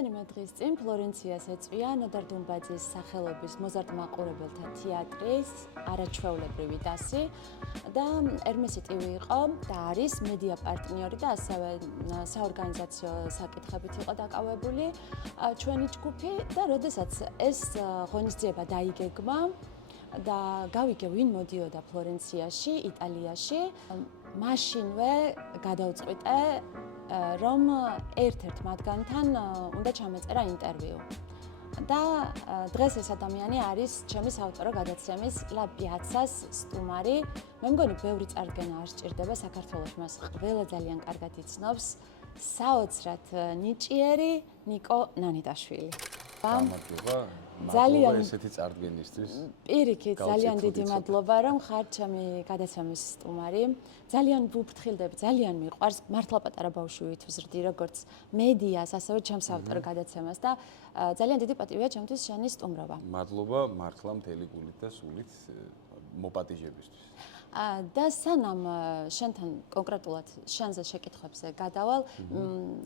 რამდენიმე დღის წინ ფლორენციას ეწვია ნოდარ დუმბაძის სახელობის მოზარდ-მაყურებელთა თეატრის არაჩვეულებრივი დასი და ერმესი ტივი იყო და არის მედია პარტნიორი და ასევე საორგანიზაციო საკითხებით იყო დაკავებული ჩვენი ჯგუფი და როდესაც ეს ღონისძიება დაიგეგმა და გავიგე ვინ მოდიოდა ფლორენციაში, იტალიაში, მაშინვე გადავწყვიტე რომ ერთ-ერთ მათგანთან უნდა ჩამეწერა ინტერვიუ. და დღეს ეს ადამიანი არის ჩემი საავტორო გადაცემის La Piazza-ს სტუმარი. მე მგონი ბევრი წარდგენა არ სჭირდება საქართველოს მას ყველა ძალიან კარგად იცნობს. საოცრად ნიჭიერი ნიკო ნანიტაშვილი. მადლობა. ძალიან ესეთი წარდგენისთვის. პირიქით, ძალიან დიდი მადლობა, რომ ხარ ჩემი გადაცემის სტუმარი. ძალიან ვუფრთხილდები, ძალიან მიყვარს მართლა პატარა ბავშვი ვითვზრდი, როგორც მედიას, ასევე ჩემს ავტორ გადაცემას და ძალიან დიდი პატივია ჩემთვის შენი სტუმრობა. მადლობა მართლა მთელი გულით და სულით მოპატიჟებისთვის. და სანამ შენთან კონკრეტულად შენზე შეკითხვებზე გადავალ,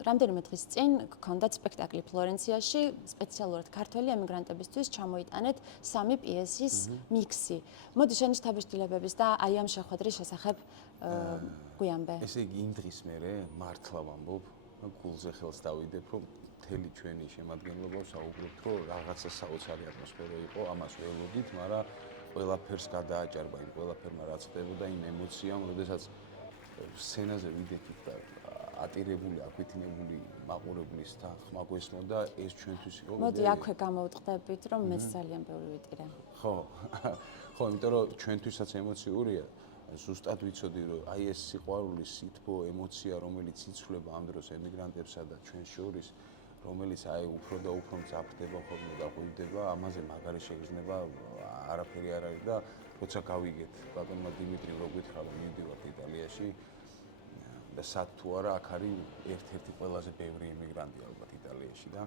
რამდენიმე დღის წინ გქონდათ სპექტაკლი ფლორენციაში, სპეციალურად ქართველი ემიგრანტებისთვის ჩამოიტანეთ 3 პიესის მიქსი. მოდი შენი შთაბეჭდილებების და აი ამ შეხვედრის შესახებ გვიამბე. ესე იგი იმ დღის მერე მართლა ვამბობ, გულზე ხელს დავიდებ, რომ მთელი ჩვენი შემადგენლობა საუბრობთ, რომ რაღაცა საოცარი ატმოსფერო იყო, ამას ველოდით, მაგრამ ყველაფერს გადააჭარბა იმ ყველაფერმა რაც ხდებოდა იმ ემოციამ, როდესაც სცენაზე ვიდექით და ატირებული, აქვეითინებული მაყურებლის თანხმა გვესმოდა, ეს ჩვენთვის იყო. მოდი აქვე გამოვტყდებით, რომ მეც ძალიან ბევრი ვიტირე. ხო, იმიტომ რომ ჩვენთვისაც ემოციურია. ზუსტად ვიცოდი, რომ აი ეს სიყვარული, სითბო, ემოცია, რომელიც იცვლება ამ დროს ემიგრანტებსა და ჩვენ შორის, რომელიც აი უფრო და უფრო მძაფრდება ხოლმე და ღვივდება, ამაზე მაგარი შეგრძნება არაფერი არ არის და როცა გავიგეთ ბატონმა დიმიტრიმ რო გითხრა რომ მივდივართ იტალიაში და სად თუ არა აქ არის ერთ-ერთი ყველაზე ბევრი ემიგრანტი ალბათ იტალიაში და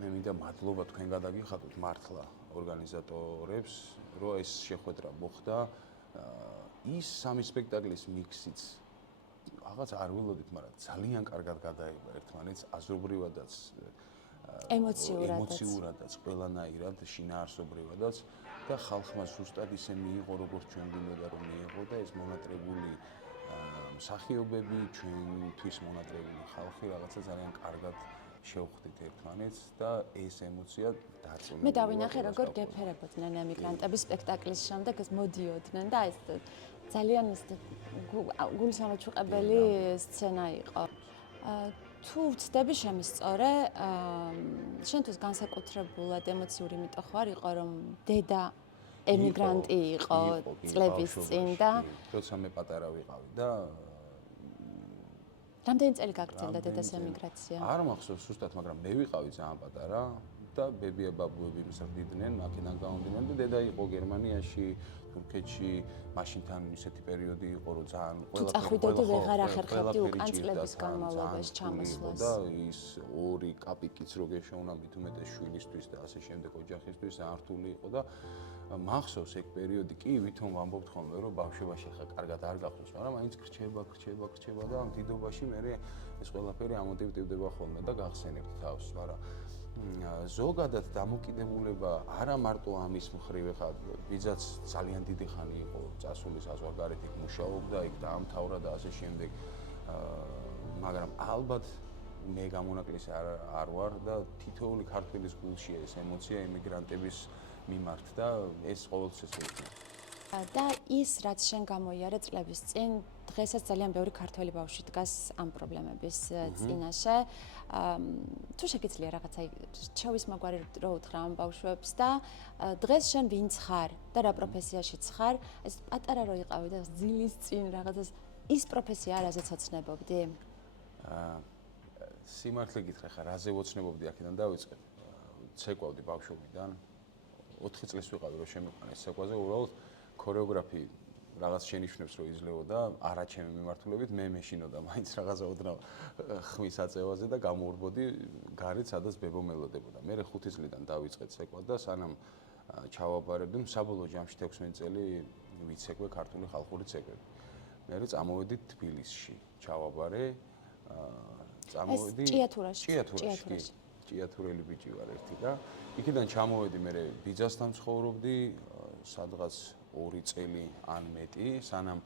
მე მინდა მადლობა თქვენ გადაგიხადოთ მართლა ორგანიზატორებს რომ ეს შეხვედრა მოხდა ის 3 სპექტაკლის მიქსიც რაღაც არ ველოდით, მაგრამ ძალიან კარგად გადაება ერთმანეთს აზრობრივადაც ემოციურადაც, ყველანაირად, შინაარსობრივადაც და ხალხმა ზუსტად ისე მიიღო, როგორც ჩვენ გვინდოდა რომ მიიღო და ეს მონატრებული მსახიობები, ჩვენთვის მონატრებული ხალხი რაღაცა ძალიან კარგად შევხვდით ერთმანეთს და ეს ემოცია დარწმუნებული. მე დავინახე როგორ გეფერებოდნენ ემიგრანტები სპექტაკლის შემდეგ ეს მოდიოდნენ და ეს ძალიან გულისამოჩუყებელი სცენა იყო. თუ ვცდები შემისწორე, შენთვის განსაკუთრებულად ემოციური იმიტომ ხარ იყო რომ დედა ემიგრანტი იყო წლების წინ და როცა მე პატარა ვიყავი და რამდენი წელი გაგრძელდა დედას ემიგრაცია? არ მახსოვს ზუსტად, მაგრამ მე ვიყავი ძალიან პატარა და ბებია ბაბუები მსახდიდნენ, აქედან გამომდინარე და დედა იყო გერმანიაში, თურქეთში, მაშინთან ისეთი პერიოდი იყო, რომ ძალიან ყველაფერი წახვიდოდი ვეღარ ახერხებდი უკან წლების განმავლობაში ჩამოსვლას. და ის 2 კაპიკიც რო გეშოვნა მით უმეტეს შვილისთვის და ასე შემდეგ ოჯახისთვის ძალიან რთული იყო და მახსოვს ეგ პერიოდი კი ვითომ ვამბობთ ხოლმე რომ ბავშვობაში ხა კარგად არ გახსოვს, მაგრამ მაინც გრჩება და ამ დიდობაში მე ეს ყველაფერი ამოდევდება ხოლმე და გახსენებთ თავს, მაგრამ ზოგადად დამოკიდებულება არა მარტო ამის მხრივ ხა ვიზაც ძალიან დიდი ხანი იყო წასული საზღვარგარეთ იქ მუშაობდა იქ დაამთავრა და ასე შემდეგ მაგრამ ალბათ მე გამონაკლისი არ ვარ და თითოეული ქართველის გულშია ეს ემოცია ემიგრანტების მიმართ და ეს ყოველთვის ესე იქნება. და ის რაც შენ გამოიარე წლების წინ დღესაც ძალიან ბევრი ქართველი ბავშვი დგას ამ პრობლემების წინაშე. თუ შეგიძლია რაღაცა ჩავის მაგვარი რო უთხრა ამ ბავშვებს და დღეს შენ ვინც ხარ და რა პროფესიაშიც ხარ, ეს პატარა რო იყავი და ძილის წინ რაღაცას ის პროფესია არაზეც ოცნებობდი? სიმართლე გითხრა ხა რაზე ოცნებობდი აქედან დავიწყე. ცეკვავდი ბავშვობიდან 4 წლის ვიყავი რომ შემიყვანეს ცეკვაზე უბრალოდ ქორეოგრაფი რაღაც შენიშვნებს რო იძლეოდა, არა ჩემი მიმართულებით, მე მეშინოდა მაინც რაღაცა ოდნავ ხმის აწევაზე და გამოურბოდი გარეთ, სადაც ბებო მელოდებოდა. მე 5 წლიდან დავიწყე ცეკვა და სანამ ჩავაბარებდი, საბოლოო ჯამში 16 წელი ვიცეკვე ქართული ხალხური ცეკვები. მე წამოვედი თბილისში, ჩავაბარე, წამოვედი ჭიათურაში. ჭიათურელი ბიჭი ვარ ერთი და იქიდან ჩამოვედი მე ბიძასთან ცხოვრობდი სადღაც 2 წელი ან მეტი სანამ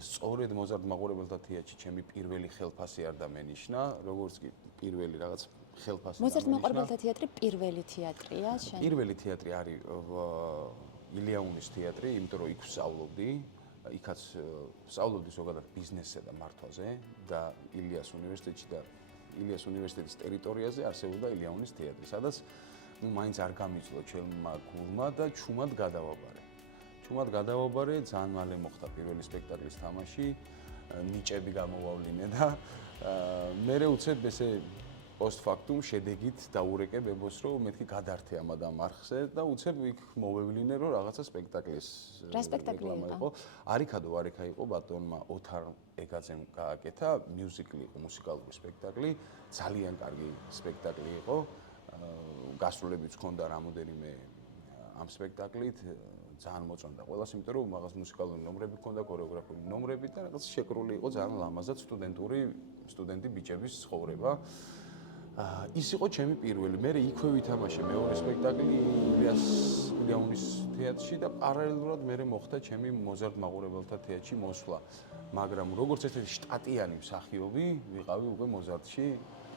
სწორედ მოზარდ მაყურებელთა თეატრში ჩემი პირველი ხელფასი არ დამენიშნა როგორც კი პირველი რაღაც ხელფასი მოზარდ მაყურებელთა თეატრი პირველი თეატრია შენ? პირველი თეატრი არის ილიაუნის თეატრი, იმიტომ რომ იქ ვსწავლობდი, იქაც ვსწავლობდი ზოგადად ბიზნესსა და მართვაზე და ილიას უნივერსიტეტში და ილიას უნივერსიტეტის ტერიტორიაზე არსებობდა ილიაუნის თეატრი, სადაც მაინც არ გამიწვო ჩემმა გულმა და ჩუმად გადავაბარე. ძალიან მალე მოხდა პირველი სპექტაკლის თამაში, ნიჭები გამოვავლინე და მე უცებ ესე პოსტფაქტუმ შედეგით დაურეკე ბებოს რომ მეთქი გადართე ამ ადამ არხზე და უცებ იქ მოვევლინე რომ რაღაცა სპექტაკლის რა სპექტაკლი იყო? არიქა იყო ბატონმა ოთარ ეგაძემ გააკეთა მიუზიკლი იყო მუსიკალური სპექტაკლი ძალიან კარგი სპექტაკლი იყო გასრულებიც ჰქონდა რამოდენიმე ამ სპექტაკლით ძალიან მოწონდა ყველას იმიტომ რომ მაგას მუსიკალური ნომრები ჰქონდა ქორეოგრაფიული ნომრები და რაღაც შეკრული იყო ძალიან ლამაზად სტუდენტი ბიჭების ცხოვრება ის იყო ჩემი პირველი. მე იქვე ვითამაშე მეორე სპექტაკლი ილიაუნის თეატრში და პარალელურად მე მოხდა ჩემი მოზარდ მაყურებელთა თეატრში მოსვლა. მაგრამ როგორც ერთ-ერთი შტატიანი მსახიობი ვიყავი უკვე მოზარდში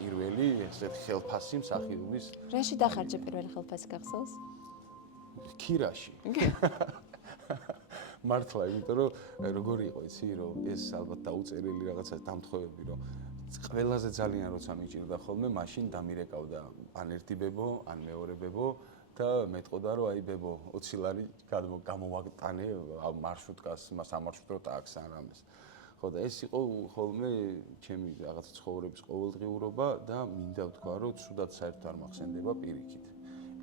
პირველი ესეთი ხელფასი მსახიობის. რაში დახარჯე პირველი ხელფასი გახსოვს? ქირაში. მართლა, იმიტომ რომ როგორი იყო იცი რომ ეს ალბათ დაუწერელი რაღაცა დამთხოვები რომ ყველაზე ძალიან როცა მიჭირდა ხოლმე მაშინ დამირეკავდა ან ერთი ბებო ან მეორე ბებო და მეტყოდა რომ აი ბებო 20 ლარი გამოვაკტანე მარშრუტკას სამარშრუტო ტაქსს ან რამეს ხო და ეს იყო ხოლმე ჩემი რაღაცა ცხოვრების ყოველდღიურობა და მინდა ვთქვა რომ ცუდად საერთოდ არ მახსენდება პირიქით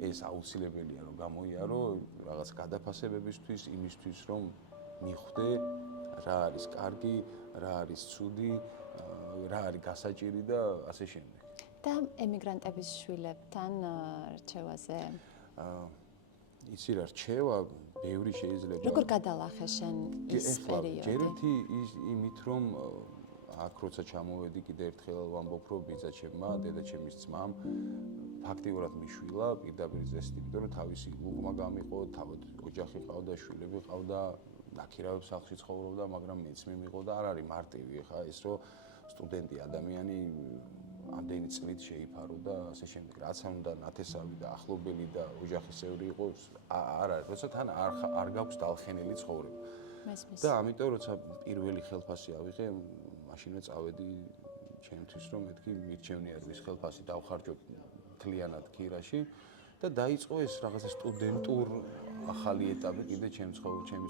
ეს აუცილებელია რომ გამოიარო რაღაც გადაფასებებისთვის იმისთვის რომ მიხვდე რა არის კარგი რა არის ცუდი რა არის გასაჭირი და ასე შემდეგ. და ემიგრანტების შვილებთან რჩევაზე? იცი რა რჩევა, ბევრი შეიძლება. როგორ გადალახე შენ ის პერიოდი? ჯერ ერთი იმით რომ აქ როცა ჩამოვედი კიდე ერთხელ ვამბობ რომ ბიძაჩემმა, დედაჩემის ძმამ ფაქტიურად მიშვილა პირდაპირ წესით, იმიტომ რომ თავისი ლუკმა გამიყო, თავად ოჯახი ყავდა, შვილები ყავდა, ნაქირავებს სახლში ცხოვრობდა, მაგრამ მეც მიმიყო და არ არის მარტივი ხა ეს რომ სტუდენტი ადამიანი ამდენი წლით შეიფარო და ასე შემდეგ. რაც არ უნდა ნათესავი და ახლობელი და ოჯახის წევრი იყოს, არ არის. როცა თან არ გაქვს დალხენილი ცხოვრება. და ამიტომ როცა პირველი ხელფასი ავიღე, მაშინვე წავედი ჩემთვის რომ მეთქი მირჩევნია ის ხელფასი დავხარჯო მთლიანად ქირაში და დაიწყო ეს რაღაცა სტუდენტურ ახალი ეტაპი კიდე ჩემი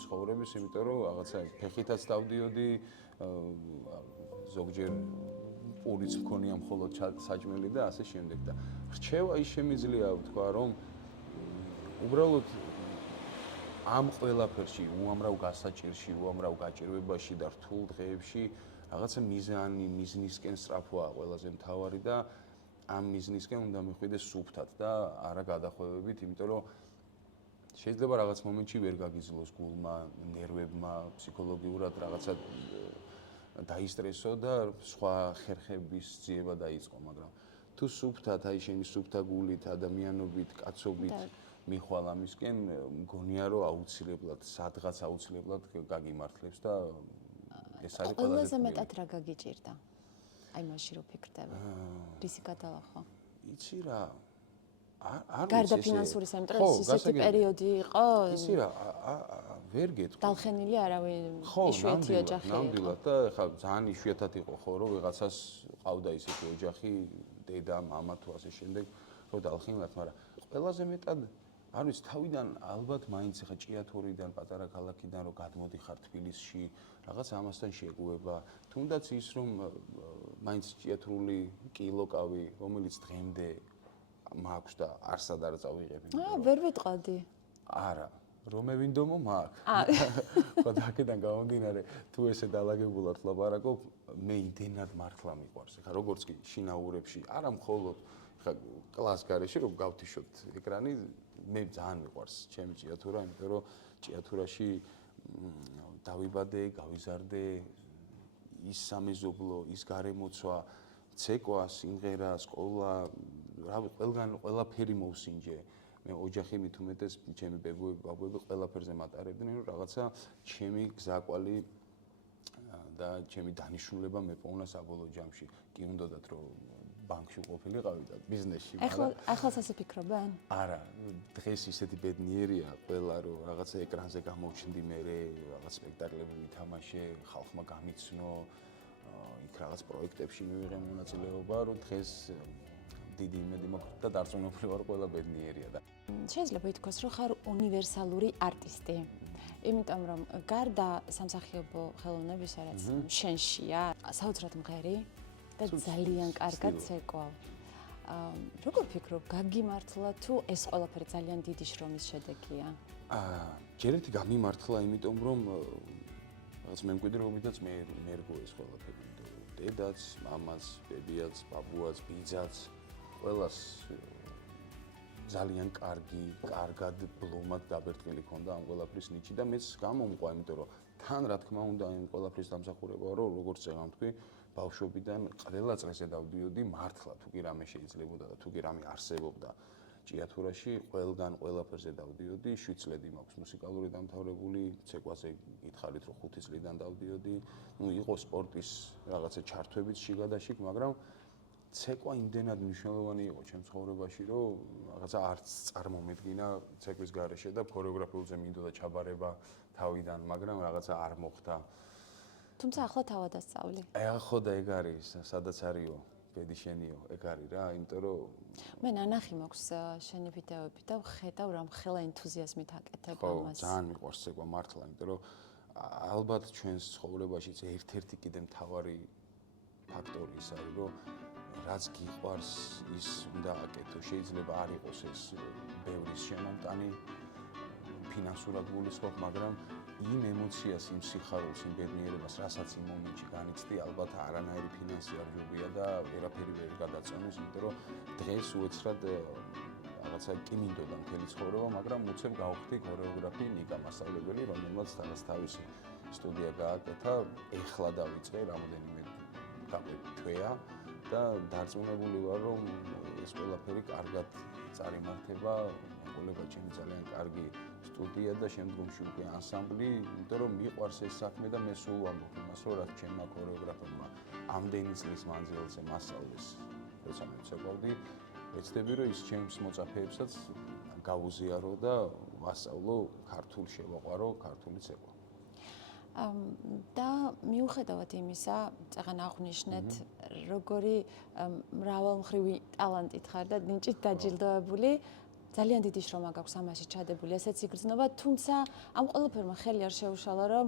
ცხოვრების, იმიტომ რომ რაღაცა ფეხითაც დავდიოდი ზოგჯერ პურიც მქონია მხოლოდ საჭმელი და ასე შემდეგ და რჩევა ის შემიძლია ვთქვა რომ უბრალოდ ამ ყველაფერში უამრავ გასაჭირში, უამრავ გაჭირვებაში და რთულ დღეებში რაღაცა მიზანი, მიზნისკენ სწრაფვაა ყველაზე მთავარი და ამ მიზნისკენ უნდა მიხვიდე სუფთად და არა გადახვევებით, იმიტომ რომ შეიძლება რაღაც მომენტში ვერ გაგიზლოს გულმა, ნერვებმა, ფსიქოლოგიურად რაღაცა დაისტრესო და სხვა ხერხების ძიება დაიწყო, მაგრამ თუ სუფთად, აი შენი სუფთა გულით, ადამიანობით, კაცობით მიხვალ ამისკენ, მგონია რომ აუცილებლად, სადღაც აუცილებლად გაგიმართლებს და ეს არის ყველაზე მეტად რა გაგიჭირდა? აი მაშინ რო ფიქრდები. რისი გადალახვა? იცი რა, არ გარდა ფინანსური სამტროს ისეთი პერიოდი იყო? იცი რა, ვერ გეტყვი. დალხენილი არავინ იშვიათი ოჯახი იყო. ნამდვილად და ხა ძალიან იშვიათად იყო ხო რომ ვიღაცას ყავდა ისეთი ოჯახი, დედა, მამა თუ ასე შემდეგ, რომ დალხენილად, მაგრამ ყველაზე მეტად არ ვიცი, თავიდან ალბათ მაინც ხა ჭიათურიდან, პატარა ქალაქიდან რომ გადმოდიხარ თბილისში, რაღაც ამასთან შეგუება, თუნდაც ის რომ მაინც ჭიათურული კილოკავი, რომელიც დღემდე მაქვს და არსად არ წავიღებ. ვერ ვიტყოდი. არა, რომ მევინდომო მაქვს. ხო და აქედან გამომდინარე, თუ ესე დაალაგებულად ლაპარაკობ, მე იმდენად მართლა მიყვარს. ხა როგორც კი შინაურებში, არა მხოლოდ ხა კლას გარეშე რომ გავთიშოთ ეკრანი, მე ძალიან მიყვარს ჩემი ჭიათურა, იმიტომ რომ ჭიათურაში დავიბადე, გავიზარდე, ის სამეზობლო, ის გარემოცვა, ცეკვა, სიმღერა, სკოლა, ყველაფერი მოვსინჯე. მე ოჯახი მით უმეტეს ჩემი ბაბუები ყველაფერზე მატარებდნენ, რომ რაღაცა ჩემი გზაკვალი და ჩემი დანიშნულება მეპოვნა საბოლოო ჯამში. კი უნდათ რომ ბანკში ყოფილიყავი და ბიზნესში, ახალს ასე ფიქრობენ? არა, დღეს ისეთი ბედნიერია ყველა, რომ რაღაცა ეკრანზე გამოვჩნდი მე, რაღაც სპექტაკლები ვითამაშე, ხალხმა გამიცნო, იქ რაღაც პროექტებში მივიღე მონაწილეობა, რომ დღეს დიდი იმედი მაქვს და დარწმუნებული ვარ, ყველა ბედნიერია და შეიძლება ითქვას, რომ ხარ უნივერსალური არტისტი. იმიტომ რომ გარდა სამსახიობო ხელოვნებისა, რაც შენშია, საოცრად მღერი და ძალიან კარგად ცეკვავ. როგორ ფიქრობ, გაგიმართლა თუ ეს ყველაფერი ძალიან დიდი შრომის შედეგია? ჯერ ერთი გამიმართლა, იმიტომ რომ რაღაც მემკვიდრეობითაც მერგო ეს ყველაფერი. დედაც, მამაც, ბებიაც, ბაბუაც, ბიძაც, ყველას ძალიან კარგად ბლომად დაბერტყილი ქონდა ამ ყველაფრის ნიჭი და მეც გამომყვა, იმიტომ რომ თან რა თქმა უნდა ამ ყველაფრის დამსახურებაა, რომ როგორც წეგან თქვი, ბავშვობიდან ყველა წრეზე დავდიოდი მართლა, თუ კი რამე შეიძლებოდა და თუ კი რამე არსებობდა ჭიათურაში, ყველგან ყველაფერზე დავდიოდი, 7 წლები მაქვს მუსიკალური დამთავრებული, ცეკვაზე გითხარით რომ 5 წლიდან დავდიოდი, იყო სპორტის რაღაცა ჩართვებიც შიგადაშიგ, მაგრამ ცეკვა იმდენად მნიშვნელოვანი იყო ჩემ ცხოვრებაში, რომ რაღაცა არც წარმომედგინა ცეკვის გარეშე და ქორეოგრაფიულზე მინდოდა ჩაბარება თავიდან, მაგრამ რაღაცა არ მოხდა. თუმცა ახლა თავად ასწავლი. ხო და ეგ არის, სადაც არისო, ბედი შენიო, ეგ არის რა, იმიტომ რომ მე ნანახი მაქვს შენი ვიდეოები და ვხედავ რა ხელა ენთუზიაზმით აკეთებ ამას. ხო, ძალიან მიყვარს ცეკვა მართლა, იმიტომ რომ ალბათ ჩვენს ცხოვრებაშიც ერთ-ერთი კიდე მთავარი ფაქტორი ის არის, რომ რაც გიყვარს, ის უნდა აკეთო. შეიძლება არ იყოს ეს ბევრის შემომტანი, ფინანსურად გულისხმობ, მაგრამ იმ ემოციას, იმ სიხარულს, იმ ბედნიერებას, რასაც იმ მომენტში განიცდი, ალბათ არანაირი ფინანსი არ ჯობია და ვერაფერი ვერ გადაწონოს, იმიტომ რომ დღეს უეცრად რაღაცა კი მინდოდა მთელი ცხოვრება, მაგრამ უცებ გავხდი ქორეოგრაფი ნიკა მასწავლებელი, რომელმაც თავისი სტუდია გააკეთა, ეხლა დავიწყე რამოდენიმე თვეა და დარწმუნებული ვარ, რომ ეს ყველაფერი კარგად წარიმართება, მოგონება ჩემი ძალიან კარგი სტუდია და შემდგომში უკვე ანსამბლი, იმიტომ რომ მიყვარს ეს საქმე და მე სულ ვამბობ იმას, რომ რაც ჩემმა ქორეოგრაფერმა ამდენი წლის მანძილზე მასწავლეს, როცა მე ცეკვავდი, ვეცდები, რომ ის ჩემს მოწაფეებსაც გავუზიარო და ვასწავლო ქართულ შევაყვარო ქართული ცეკვა. და მიუხედავად იმისა, წაღან აღვნიშნეთ, როგორი მრავალმხრივი ტალანტით ხარ და ნიჭით დაჯილდოებული, ძალიან დიდი შრომა გაქვს ამაში ჩადებული, ესეც იგრძნობა, თუმცა ამ ყველაფერმა ხელი არ შეუშალა, რომ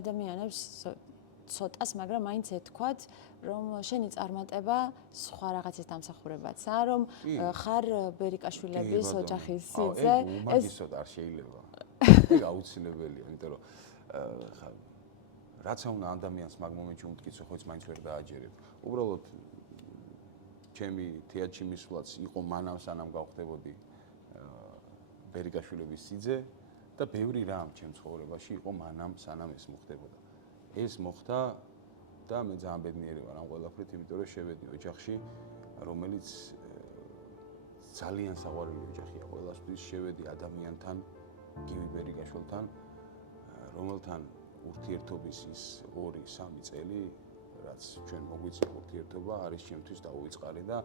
ადამიანებს ცოტას, მაგრამ მაინც ეთქვათ, რომ შენი წარმატება სხვა რაღაცის დამსახურებაცაა, რომ ხარ ბერიკაშვილების ოჯახის სიძე. მაგისოდ არ შეიძლება. ეგ აუცილებელია, იმიტომ რომ რაც უნდა ადამიანს მაგ მომენტში უმტკიცო, ხო ის მაინც ვერ დააჯერებ. უბრალოდ ჩემი თეატრში მისვლაც იყო მანამ სანამ გავხდებოდი ბერიკაშვილების სიძე და ბევრი რამ ჩემ ცხოვრებაში იყო მანამ სანამ ეს მოხდებოდა. ეს მოხდა და მე ძალიან ბედნიერი ვარ ამ ყველაფრით, იმიტომ რომ შევედი ოჯახში, რომელიც ძალიან საყვარელი ოჯახია ყველასთვის, შევედი ადამიანთან, გივი ბერიკაშვილთან, რომელთან ურთიერთობის ის 2-3 წელი, რაც ჩვენ მოგვიწია ურთიერთობა, არის ჩემთვის დაუვიწყარი და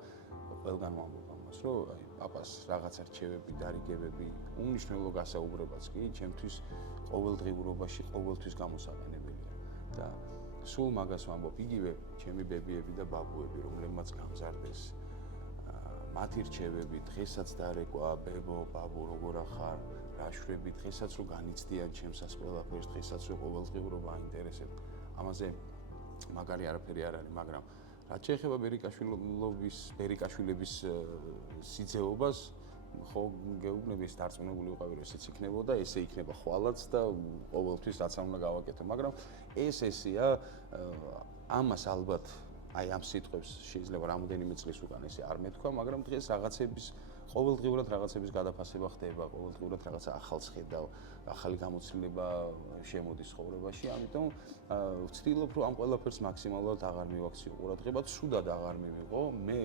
ყველგან ვამბობ ამას, რომ აი პაპას რაღაცა რჩევები, დარიგებები, უმნიშვნელო გასაუბრებაც კი ჩემთვის ყოველდღიურობაში ყოველთვის გამოსაყენებელია და სულ მაგას ვამბობ, იგივე ჩემი ბებიები და ბაბუები, რომლებმაც გამზარდეს მათი რჩევები, დღესაც დარეკვა, ბებო, ბაბუ, როგორ ახარ, რა შვები, დღესაც რომ განიცდიან ჩემსას ყველაფერს, დღესაც რომ ყოველდღიურობა აინტერესებს. ამაზე მაგარი არაფერი არ არის, მაგრამ რაც შეეხება ბერიკაშვილების სიძეობას, ხო გეუბნები ეს დარწმუნებული ვიყავი, რომ ესეც იქნებოდა, ესე იქნება ხვალაც და ყოველთვის რაც უნდა გავაკეთო, მაგრამ ესეა ამას ალბათ აი ამ სიტყვებს შეიძლება რამოდენიმე წლის უკან ესე არ მეთქვა, მაგრამ დღეს რაღაცების ყოველდღიურად რაღაცების გადაფასება ხდება, ყოველდღიურად რაღაცა ახალს ხედავ, ახალი გამოცდილება შემოდის ცხოვრებაში, ამიტომ ვცდილობ რომ ამ ყველაფერს მაქსიმალურად აღარ მივაქციო ყურადღება, ცუდად აღარ მივიღო, მე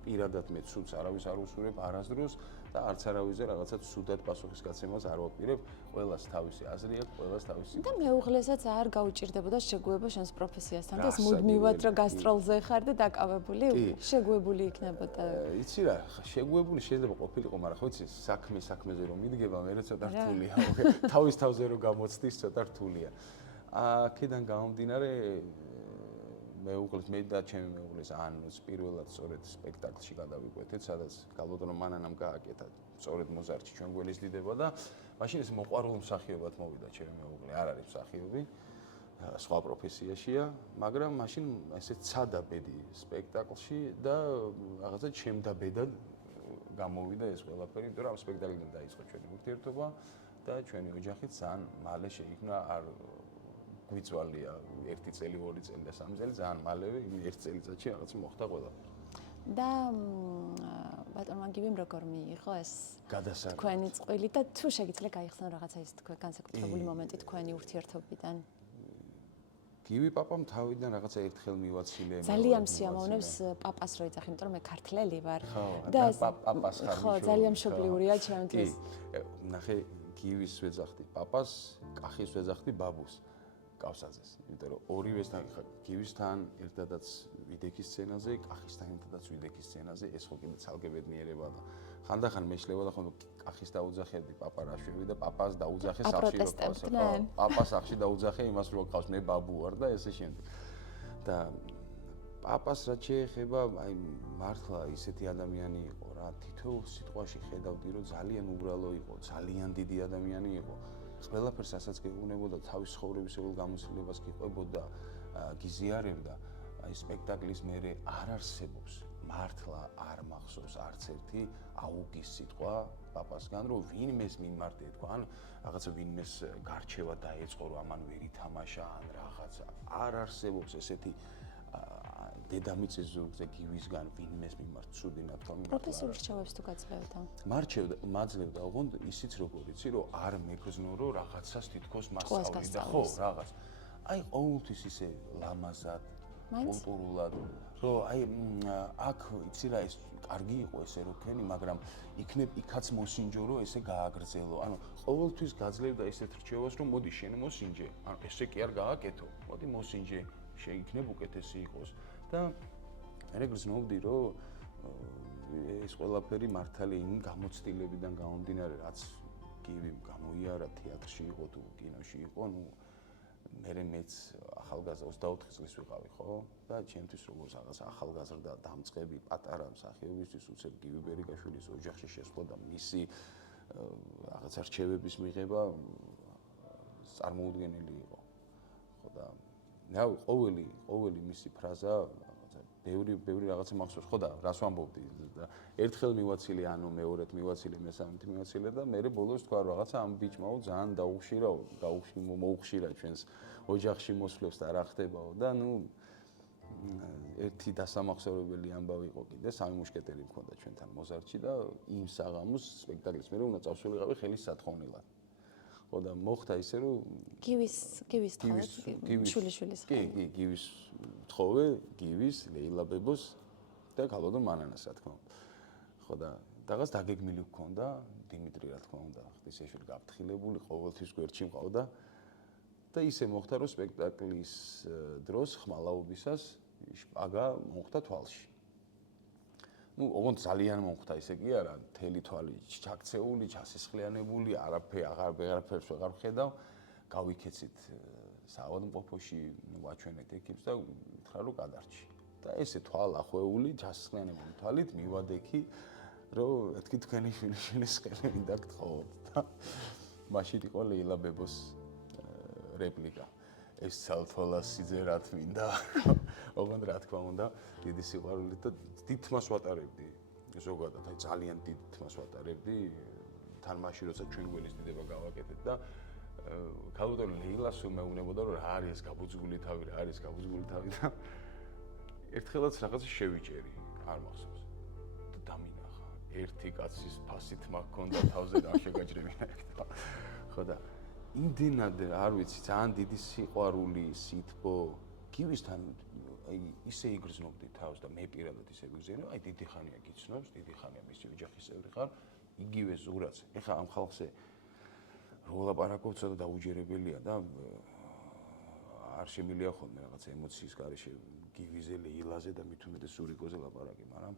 პირადად მე ცუდს არავის არ უსურვებ არასდროს და არც არავისზე რაღაცა ცუდად პასუხისგაცემას არ ვაპირებ, ყველას თავისი აზრი აქვს, ყველას თავისი და მეუღლესაც არ გაუჭირდებოდა შეგუება შენს პროფესიასთან და ეს მუდმივად რა გასტროლზე ხარ და დაკავებული შეგუებული იქნებოდა. იცი რა, შეგუებული შეიძლება ყოფილიყო, მაგრამ ხო იცი, საქმეზე რომ მიდგება, მე ცოტა რთულია. თავის თავზე რომ გამოცდის, ცოტა რთულია. აქედან გამომდინარე მეუღლეს მე და ჩემი მეუღლის ანუს პირველად სწორედ სპექტაკლში გადავიკვეთეთ, სადაც გალბატონო მანანამ გააკეთა სწორედ მოზარდში ჩვენ გველისდიდება და მაშინ ეს მოყვარულ მსახიობად მოვიდა ჩემი მეუღლე, არ არის მსახიობი, სხვა პროფესიაშია, მაგრამ მაშინ ესე ცადა ბედი სპექტაკლში და რაღაცა ჩემდაბედად გამოვიდა ეს ყველაფერი, იმიტომ რომ ამ სპექტაკლიდან დაიწყო ჩვენი ურთიერთობა და ჩვენი ოჯახით ძალიან მალე შეიქმნა არ გვიწვალია 1 წელი, 2 წელი და 3 წელი ძალიან მალევე, იმ 1 წელიწადში რაღაც მოხდა ყველაფერი. და ბატონმა გივიმ როგორ მიიღო ეს გადასარევი თქვენი წყვილი და თუ შეგიძლია გაიხსნა რაღაცა ის განსაკუთრებული მომენტი თქვენი ურთიერთობიდან. გივი პაპამ თავიდან რაღაცა ერთხელ მივაცილე. ძალიან მსიამოვნებს პაპას რო ეძახი, იმიტომ რომ მე ქართველი ვარ და პაპას ხარ. ხო, ძალიან მშობლიურია ჩემთვის. ნახე, გივის ვეძახდი პაპას, კახის ვეძახდი ბაბუს. კავსაძეს, იმიტომ რომ ორივესთან გივისთან ერთადაც ვიდექის სცენაზე, კახისთან ერთადაც ვიდექის სცენაზე, ეს ხო კიდე ცალკე ბედნიერება და ხანდახან მეშლებოდა ხოლმე კახის დაუძახებდი პაპა რა შვები და პაპას დაუძახე სახში რო ყავს. პაპას სახში დაუძახე იმას რო ყავს, მე ბაბუ ვარ და ესე შემდეგ. და პაპას რაც შეეხება, აი მართლა ისეთი ადამიანი იყო რა, თითოეულ სიტყვაში ხედავდი რომ ძალიან უბრალო იყო, ძალიან დიდი ადამიანი იყო. ყველაფერს ასაც გეუბნებოდა, თავის ცხოვრების ყოველ გამოცდილებას გიყვებოდა, გიზიარებდა. აი სპექტაკლის მერე არ არსებობს, მართლა არ მახსოვს არც ერთი აუგის სიტყვა პაპასგან, რომ ვინმეს მიმართე თქვა, ან რაღაცა ვინმეს გარჩევა დაეწყო, რომ ამან ვერ ითამაშა, ან რაღაცა. არ არსებობს ესეთი დედამიწის ზურგზე გივისგან ვინმეს მიმართ ცუდი ნათქვამი. პროფესიულ რჩევებს თუ გაძლევდა? მაძლევდა, ოღონდ ისიც როგორ იცი, რომ არ მეგრძნო, რომ რაღაცას თითქოს მასწავლიდა, ხო, რაღაც. აი ყოველთვის ისე ლამაზად, კულტურულად, რომ აი აქ იცი რა ეს კარგი იყო ესე რო ქენი, მაგრამ იქნებ იქაც მოსინჯო, რომ ესე გააგრძელო. ანუ ყოველთვის გაძლევდა ესეთ რჩევას, რომ მოდი შენ მოსინჯე. ანუ ესე კი არ გააკეთო, მოდი მოსინჯე, შეიქნებ უკეთესი იყოს. და მე გრძნობდი, რომ ეს ყველაფერი მართალია იმ გამოცდილებიდან გამომდინარე, რაც გივიმ გამოიარა თეატრში იყო თუ კინოში იყო, ნუ მეც ახალგაზრდა 24 წლის ვიყავი, ხო? და ჩემთვის როგორც რაღაც ახალგაზრდა დამწყები პატარა მსახიობისთვის უცებ გივი ბერიკაშვილის ოჯახში შესვლა და მისი რაღაცა რჩევების მიღება წარმოუდგენელი იყო. ხო და რავი, ყოველი მისი ფრაზა ბევრი რაღაცა მახსოვს, ხო და რას ვამბობდი და ერთხელ მივაცილე, ანუ მეორედ მივაცილე, მესამედ მივაცილე და მე ბოლოს თქვა რაღაცა ამ ბიჭმაო ძალიან მოუხშირა ჩვენს ოჯახში მოსვლებს და რა ხდებაო და ნუ ერთი დასამახსოვრებელი ამბავი იყო კიდე, სამი მუშკეტერი მქონდა ჩვენთან მოზარდში და იმ საღამოს სპექტაკლის მერე უნდა წავსულიყავი ხელის სათხოვნილად. ხო და მოხდა ისე რომ გივის შვილიშვილის კი გივის თხოვე, გივის, ლეილა ბებოს და გალბატონ მანანას რა თქმა უნდა. ხო და რაღაც დაგეგმილი გქონდა, დიმიტრი რა თქმა უნდა, ღვთისმშობელი გაფრთხილებული, ყოველთვის გვერდში მყავდა და ისე მოხდა რომ სპექტაკლის დროს ხმალაობისას შპაგა მოხდა თვალში. ნუ ოღონდ ძალიან მოხდა ისე კი არა, მთელი თვალი ჩაქცეული, ჩასისხლიანებული, აღარაფერს ვეღარ ვხედავ, გავიქეცით საავადმყოფოში, ვაჩვენეთ ეკიპს და უთხრა რომ გადარჩი. და ესე თვალ ახვეული, ჩასისხლიანებული თვალით მივადექი, რომ მეთქი თქვენი შვილიშვილის ხელი მინდა გთხოვოთ და მაშინ იყო ლეილა ბებოს რეპლიკა. ეს ცალთვალა სიძე რა თმინდა. ოღონდ რა თქმა უნდა, დიდი სიყვარულით და დიდ თმას ვატარებდი. ზოგადად, აი ძალიან დიდ თმას ვატარებდი. თან მაშინ როცა ჩვენ გველისდიდება გავაკეთეთ და გალბატონ ლეილას უმეუბნებოდა რომ რა არის ეს გაბუძგული თავი, რა არის გაბუძგული თავი და ერთხელაც რაღაცა შევიჭერი, არ მახსოვს. და დამინახა. ერთი კაცის ფასით მაქონდა თავზე და შეგაჭრებინა. ხო და იმდენად არ ვიცი, ძალიან დიდი სიყვარული, სითბო, გივისთან აი ისე იგრძნობდი თავს და მე პირადად ისე ვიგზავნე, აი დიდი ხანია გიცნობს, დიდი ხანია მისი ოჯახის წევრი ხარ, იგივე ზურაც. ეხლა ამ ხალხზე რო ლაპარაკობ ცოტა დაუჯერებელია და არ შემილია ხოლმე რაღაც ემოციის გარეშე გივიზე ლეილაზე და მით უმეტეს სურიკოზე ლაპარაკი, მაგრამ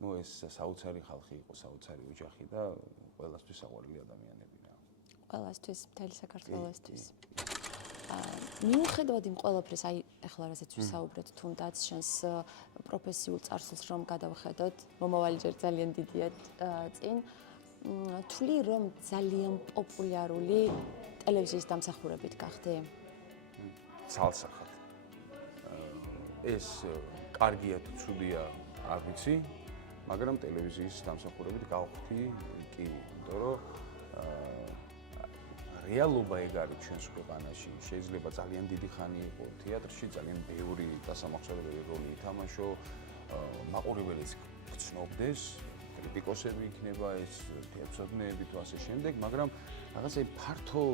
ნუ ეს საოცარი ხალხი იყო, საოცარი ოჯახი და ყველასთვის საყვარელი ადამიანები რა. ყველასთვის, მთელი საქართველოსთვის. მიუხედავად იმ ყველაფრის, აი ახლა რასაც ვისაუბრეთ, თუნდაც შენს პროფესიულ წარსულს რომ გადავხედოთ, მომავალი ჯერ ძალიან დიდია წინ, თვლი რომ ძალიან პოპულარული ტელევიზიის დამსახურებით გახდი? ცალსახად. ეს კარგია თუ ცუდია, არ ვიცი, მაგრამ ტელევიზიის დამსახურებით გავხდი კი, იმიტომ რომ რეალობა ეგ არის ჩვენს ქვეყანაში. შეიძლება ძალიან დიდი ხანი იყო თეატრში, ძალიან ბევრი დასამახსოვრებელი როლი ითამაშო, მაყურებელიც გცნობდეს, კრიტიკოსები იქნება ეს, თეატროსნები თუ ასე შემდეგ, მაგრამ რაღაცა ფართო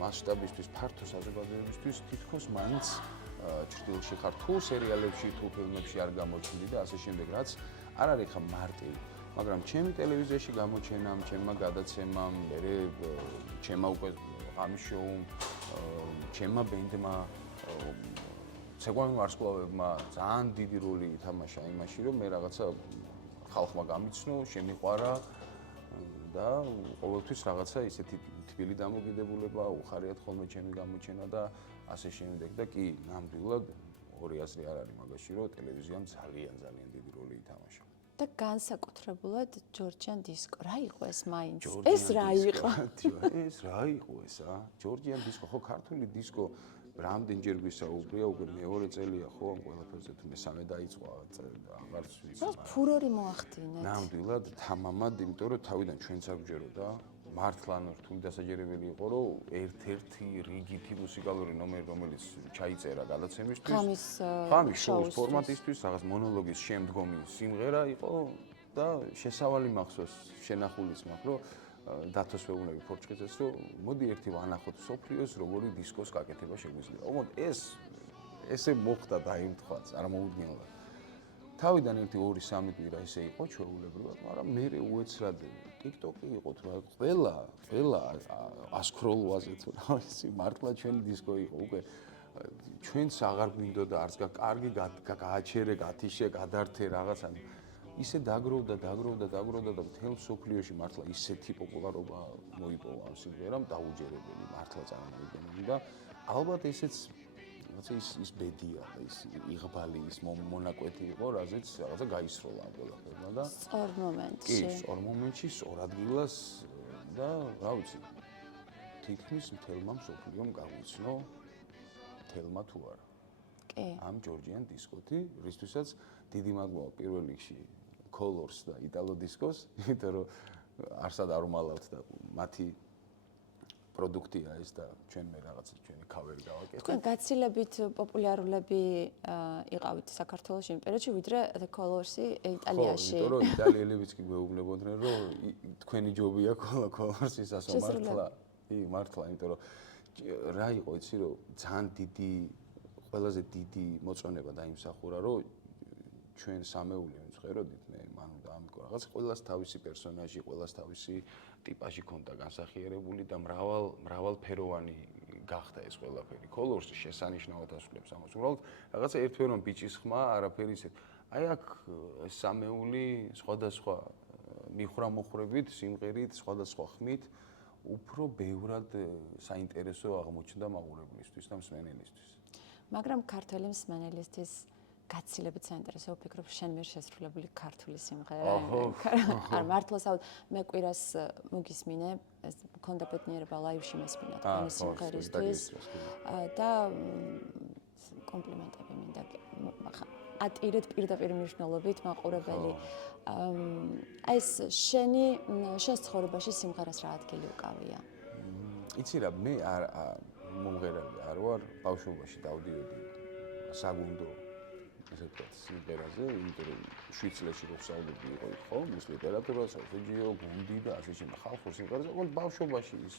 მასშტაბისთვის, ფართო საზოგადოებისთვის თითქოს მაინც ჭრილში ხარ თუ სერიალებში, თუ ფილმებში არ გამოჩნდი და ასე შემდეგ, რაც არ არის ხა მარტივი. მაგრამ ჩემი ტელევიზიაში გამოჩენამ, ჩემმა გადაცემამ, მერე ჩემმა უკვე ამის შოუმ, ჩემმა ბენდმა, ცეკვავენ ვარსკვლავებმა ძალიან დიდი როლი ითამაშა იმაში, რომ მე რაღაცა ხალხმა გამიცნო, შემიყვარა და ყოველთვის რაღაცა ისეთი თბილი დამოკიდებულება უხარიათ ხოლმე ჩემი გამოჩენა და ასე შემდეგ და კი, ნამდვილად ორი აზრი არ არის მაგაში, რომ ტელევიზიამ ძალიან დიდი როლი ითამაშა. და განსაკუთრებულად ჯორჯიან დისკო. რა იყო ეს მაინც? ეს რა იყო? ეს რა იყო ესა? ჯორჯიან დისკო, ხო ქართული დისკო რამდენჯერ გვისაუბრია, უკვე მეორე წელია ხო ამ ყველაფერზე თუ მესამე დაიწყო აღარ ვიცი. ფურორი მოახდინეთ. ნამდვილად თამამად, იმიტომ რომ თავიდან ჩვენც აგვჯეროდა მართლა რთული დასაჯერებელი იყო, რომ ერთ-ერთი რიგითი მუსიკალური ნომერი, რომელიც ჩაიწერა გადაცემისთვის, ხამის შოუს ფორმატისთვის, რაღაც მონოლოგის შემდგომი სიმღერა იყო და შესავალი მახსოვს, შენახulis მაქვს, რომ დათოს ვეუბნები ფორჩხიძეს, რომ მოდი ერთი ვანახოთ სოფლიოს, როგორი დისკოს გაკეთება შეგვიძლია. ოღონდ ესე მოხდა დაიმთხვაც, არ მოუდგენლად. თავიდან 1-2-3 კვირა ესე იყო ჩვეულებრივად, მაგრამ მერე უეცრად TikTok-ი იყო თუ რა, ყველა ასკროლვაზე თუ რა, ისი მართლა ჩვენი დისკო იყო, უკვე ჩვენც აღარ გვინდოდა არც კარგი გააჩერე, გათიშე, გადართე რაღაცა. ისე დაგროვდა და მთელ მსოფლიოში მართლა ისეთი პოპულარობა მოიპოვა ამ სიმღერამ, დაუჯერებელი, მართლა წარმოუდგენელი და ალბათ ესეც რაღაცა ის ბედია და ის იღბალი, ის მონაკვეთი იყო, რაზეც რაღაცა გაისროლა ამ ყველაფერმა და სწორ მომენტში. კი, სწორ მომენტში, სწორ ადგილას და რა ვიცი, თითქმის მთელმა მსოფლიომ გავიცნო, მთელმა თუ არა. კი. ამ ჯორჯიან დისკოთი, რისთვისაც დიდი მადლობა პირველ რიგში Colors და Italo Discos, იმიტომ რომ არსად არ უმალავთ და მათი პროდუქტია ეს და ჩვენ მე რაღაცა ჩვენი ქავერი გავაკეთეთ. თქვენ გაცილებით პოპულარულები იყავით საქართველოში იმ პერიოდში, ვიდრე The Colors-ი იტალიაში. ხო, იმიტომ რომ იტალიელებიც კი გვეუბნებოდნენ, რომ თქვენი ჯობია Colors-ის ასო მართლა. მართლა, იმიტომ რომ რა იყო, იცი რომ ძალიან დიდი, ყველაზე დიდი მოწონება დაიმსახურა, რომ ჩვენ სამეული ვიმსხეროდით, მე მან უნდა ამიკო რაღაც, ყველას თავისი პერსონაჟი, ყველას თავისი ტიპაჟი ქონდა განსახიერებული და მრავალფეროვანი გახდა ეს ყველაფერი. Colors-ი შესანიშნავად ასრულებს ამას. უბრალოდ რაღაცა ერთფეროვანი ბიჭის ხმა, არაფერი ისეთ. აი აქ სამეული სხვადასხვა მიხრა-მოხრებით, სიმღერით, სხვადასხვა ხმით უფრო ბევრად საინტერესო აღმოჩნდა მაყურებლისთვის და მსმენელისთვის. მაგრამ ქართველი მსმენელისთვის გაცილებით საინტერესო ვფიქრობ შენ მიერ შესრულებული ქართული სიმღერა. არ მართლა მე კვირას მოგისმინე, ეს მქონდა ბედნიერება ლაივში მესმინა თქვენი სიმღერისთვის და კომპლიმენტები მინდა ატირეთ პირდაპირ მნიშვნელობით მაყურებელი. ეს შენს ცხოვრებაში სიმღერას რა ადგილი უკავია? იცი რა, მე მომღერალი არ ვარ, ბავშვობაში დავდიოდი საგუნდო ესე ვთქვათ, სიმღერაზე, იმიტომ რომ შვიცლეში რო ვსწავლობდი იყო იქ ხო, მის ლიტერატურას, სოლფეჯიო, გუნდი და ასე შემდეგ ხალხურ სიმღერაზე, ყოველ ბავშვობაში ის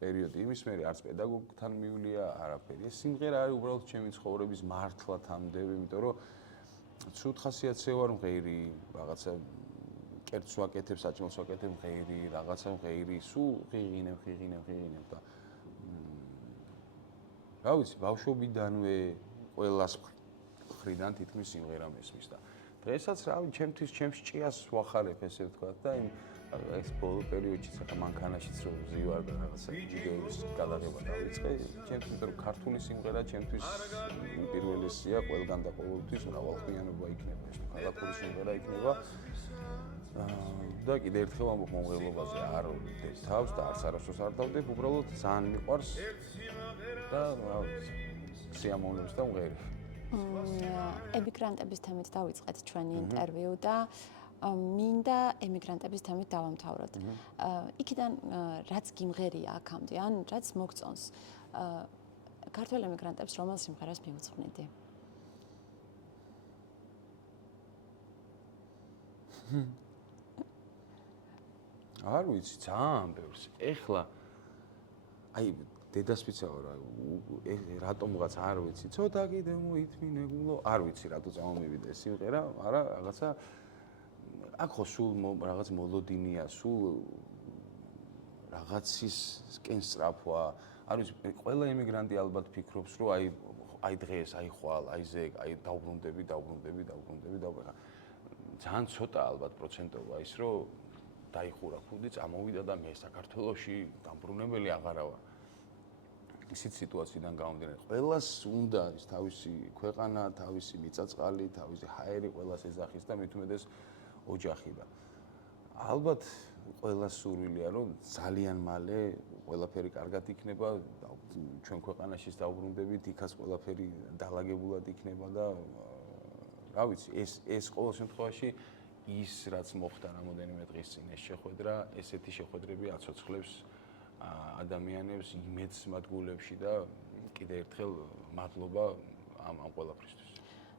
პერიოდი, იმის მერე არც პედაგოგთან მივლია არაფერი. ეს სიმღერა არის უბრალოდ ჩემი ცხოვრების მართლა თამდები, იმიტომ რომ ცუდ ხასიათზე ვარ მღერი, რაღაცა კერძს ვაკეთებ, საჭმელს ვაკეთებ მღერი, რაღაცა მღერი, სულ ღიღინებ და რა ვიცი, ბავშვობიდანვე ყველას მხრიდან თითქმის სიმღერა მესმის და დღესაც რავი, ჩემს ჭიას ვახარებ, ესე ვთქვათ და იმ ეს ბოლო პერიოდშიც ახლა მანქანაშიც რო ვზივარ და რაღაცა ვიდეოების გადაღება დავიწყე, ჩემთვის იმიტომ რომ ქართული სიმღერა ჩემთვის უპირველესია, ყველგან და ყოველთვის მრავალხმიანობა იქნება, ეს ქართული სიმღერა იქნება. და კიდე ერთხელ ამბობ მომღერლობაზე არ ვდებ თავს და არც არასდროს არ დავდებ, უბრალოდ ძალიან მიყვარს და რა ვიცი, სიამოვნებს და მღერი. ემიგრანტების თემით დავიწყეთ ჩვენი ინტერვიუ და მინდა ემიგრანტების თემით დავამთავროთ. იქიდან რაც გიმღერია აქამდე, ან რაც მოგწონს, ქართველ ემიგრანტებს რომელ სიმღერას მიუძღვნიდი? არ ვიცი, ძალიან ბევრს. ეხლა აი დედასპიცა ვარ, რატომღაც არ ვიცი, ცოტა კიდე მოითმინე გულო, არ ვიცი რატო წამომივიდა ეს სიმღერა, არა რაღაცა აქ ხო სულ რაღაც მოლოდინია, სულ რაღაცისკენ სწრაფვა, არ ვიცი, ყველა ემიგრანტი ალბათ ფიქრობს, რომ აი დღეს, აი ხვალ, აი ზეგ, აი დავბრუნდები. ძალიან ცოტა ალბათ პროცენტობა ის, რომ დაიხურა ქუდი, წამოვიდა და მე საქართველოში დამბრუნებელი აღარა ვარ. ისეთ სიტუაციიდან გამომდინარე, ყველას უნდა ის თავისი ქვეყანა, თავისი მიწაწყალი, თავისი ჰაერი ყველას ეძახის და მით უმეტეს ოჯახი და ალბათ ყველას სურვილია, რომ ძალიან მალე ყველაფერი კარგად იქნება, ჩვენ ქვეყანაშიც დავბრუნდებით, იქაც ყველაფერი დალაგებულად იქნება და რა ვიცი, ეს ყოველ შემთხვევაში ის რაც მოხდა რამოდენიმე დღის წინ ეს შეხვედრა, ესეთი შეხვედრები აცოცხლებს ადამიანებს იმედს მათ გულებში და კიდე ერთხელ მადლობა ამ ყველაფრისთვის.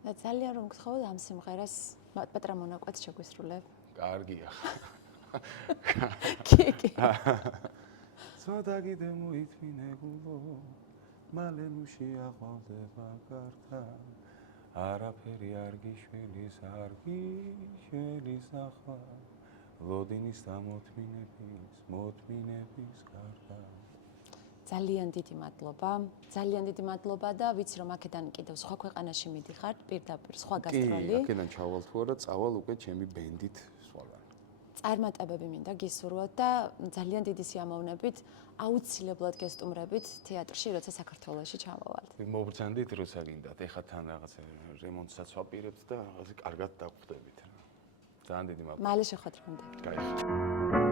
და ძალიან რომ გთხოვთ ამ სიმღერას პეტრა მონაკვეთს შეგვისრულებ. კარგია. კი. ცოტა კიდე მოითმინე გულო, მალე ნუ შეაყვავდება გართან. არაფერი არ გიშველის, არ გიშველის ახლა. ლოდინის და მოთმინების გარდა. ძალიან დიდი მადლობა და ვიცი რომ აქედან კიდევ სხვა ქვეყანაში მიდიხარ, პირდაპირ სხვა გასტროლი. კი, აქედან ჩავალ თუ არა, წავალ უკვე ჩემი ბენდით სხვაგან. წარმატებები მინდა გისურვოთ და ძალიან დიდი სიამოვნებით აუცილებლად გესტუმრებით თეატრში, როცა საქართველოში ჩამოვალთ. მობრძანდით როცა გინდათ, ეხლა თან რაღაც რემონტსაც ვაპირებთ და რაღაც კარგად დავხვდებით. ძალიან დიდი მადლობა. მალე შეხვედრამდე. გაიხარეთ.